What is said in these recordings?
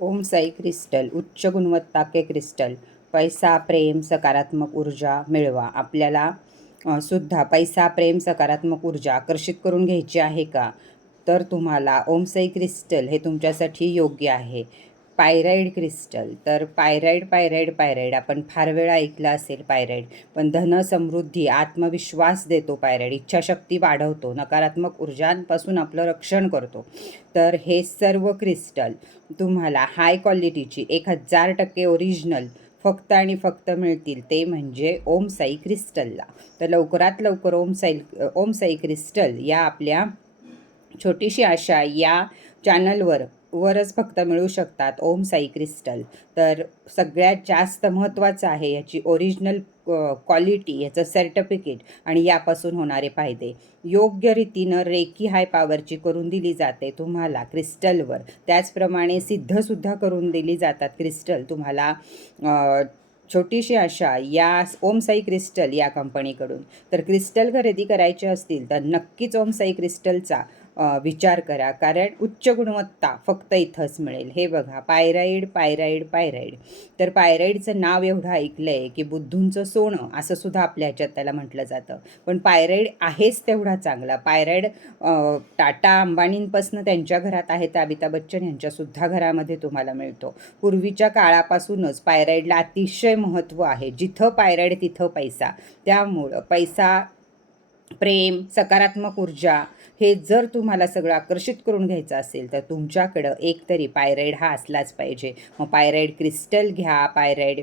ओम Sai crystal उच्च गुणवत्ता के crystal. पैसा प्रेम सकारात्मक ऊर्जा मिळवा. आपल्याला सुद्धा पैसा प्रेम सकारात्मक ऊर्जा आकर्षित करून घ्यायची आहे का? तर तुम्हाला ओम साई क्रिस्टल हे तुमच्यासाठी योग्य आहे. Pyrite crystal. तर पायराईड पायराईड पायराईड. आपण फार वेळा ऐकलं असेल पायराईड. पण धन समृद्धी आत्मविश्वास देतो पायराईड. इच्छाशक्ती वाढवतो. नकारात्मक ऊर्जांपासून आपलं रक्षण करतो. तर हे सर्व क्रिस्टल तुम्हाला हाय क्वालिटीची एक हजार टक्के ओरिजिनल फक्त आणि फक्त मिळतील ते म्हणजे ओम साई क्रिस्टलला. तर लवकरात लवकर ओम साई ओम साई क्रिस्टल या आपल्या छोटीशी आशा या चॅनलवर वरच फक्त मिळू शकतात ओम साई क्रिस्टल. तर सगळ्यात जास्त महत्त्वाचं आहे याची ओरिजिनल क्वालिटी याचं सर्टिफिकेट आणि यापासून होणारे फायदे. योग्य रीतीनं रेकी हाय पॉवरची करून दिली जाते तुम्हाला क्रिस्टलवर. त्याचप्रमाणे सिद्धसुद्धा करून दिली जातात क्रिस्टल तुम्हाला छोटीशी आशा या ओम साई क्रिस्टल या कंपनीकडून तर क्रिस्टल खरेदी करायचे असतील तर नक्कीच ओम साई क्रिस्टलचा विचार करा. कारण उच्च गुणवत्ता फक्त इथंच मिळेल. हे बघा पायराईड पायराईड पायराईड तर पायराईडचं नाव एवढं ऐकलं आहे की बुद्धूंचं सोनं असं सुद्धा आपल्या ह्याच्यात त्याला म्हटलं जातं. पण पायराईड आहेच तेवढा चांगला. पायराईड टाटा अंबानींपासून त्यांच्या घरात आहे तर अमिताभ बच्चन यांच्यासुद्धा घरामध्ये तुम्हाला मिळतो. पूर्वीच्या काळापासूनच पायराईडला अतिशय महत्त्व आहे. जिथं पायराईड तिथं पैसा. त्यामुळं पैसा प्रेम सकारात्मक ऊर्जा हे जर तुम्हाला सगळं आकर्षित करून घ्यायचं असेल तर तुमच्याकडं एकतरी पायराईड हा असलाच पाहिजे. मग पायराईड क्रिस्टल घ्या पायराईड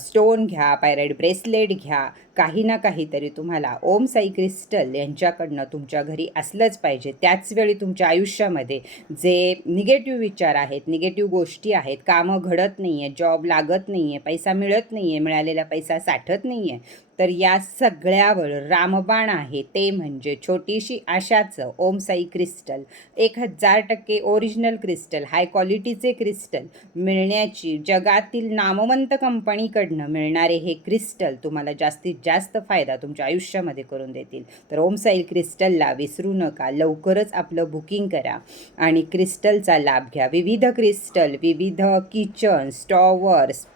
स्टोन घ्या पायराईड ब्रेसलेट घ्या. काही ना काहीतरी तुम्हाला ओम साई क्रिस्टल यांच्याकडनं तुमच्या घरी असलंच पाहिजे. त्याच वेळी तुमच्या आयुष्यामध्ये जे निगेटिव्ह विचार आहेत निगेटिव्ह गोष्टी आहेत कामं घडत नाही आहे जॉब लागत नाही आहे पैसा मिळत नाही आहे मिळालेला पैसा साठत नाही आहे तर या सगळ्यावर रामबाण आहे. ते म्हणजे छोटीशी आशाचं ओम साई क्रिस्टल. एक हजार टक्के ओरिजिनल क्रिस्टल हाय क्वालिटीचे क्रिस्टल मिळण्याची जगातील नामवंत कंपनीकडनं मिळणारे हे क्रिस्टल तुम्हाला जास्तीत जास्त फायदा तुमच्या आयुष्यामध्ये करून देतील. तर ओम साई क्रिस्टलला विसरू नका. लवकरच आपलं बुकिंग करा आणि क्रिस्टलचा लाभ घ्या. विविध क्रिस्टल विविध किचन स्टॉवर्स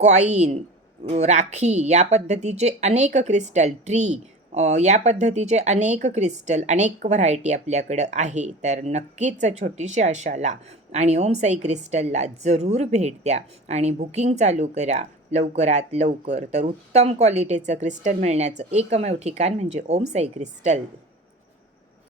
कॉईन राखी या पद्धतीचे अनेक क्रिस्टल ट्री या पद्धतीचे अनेक क्रिस्टल अनेक व्हरायटी आपल्याकडं आहे. तर नक्कीच छोटीशी आशाला आणि ओम साई क्रिस्टलला जरूर भेट द्या आणि बुकिंग चालू करा. लवकरात लवकर तर उत्तम क्वालिटीचं क्रिस्टल मिळण्याचं एकमेव ठिकाण म्हणजे ओम साई क्रिस्टल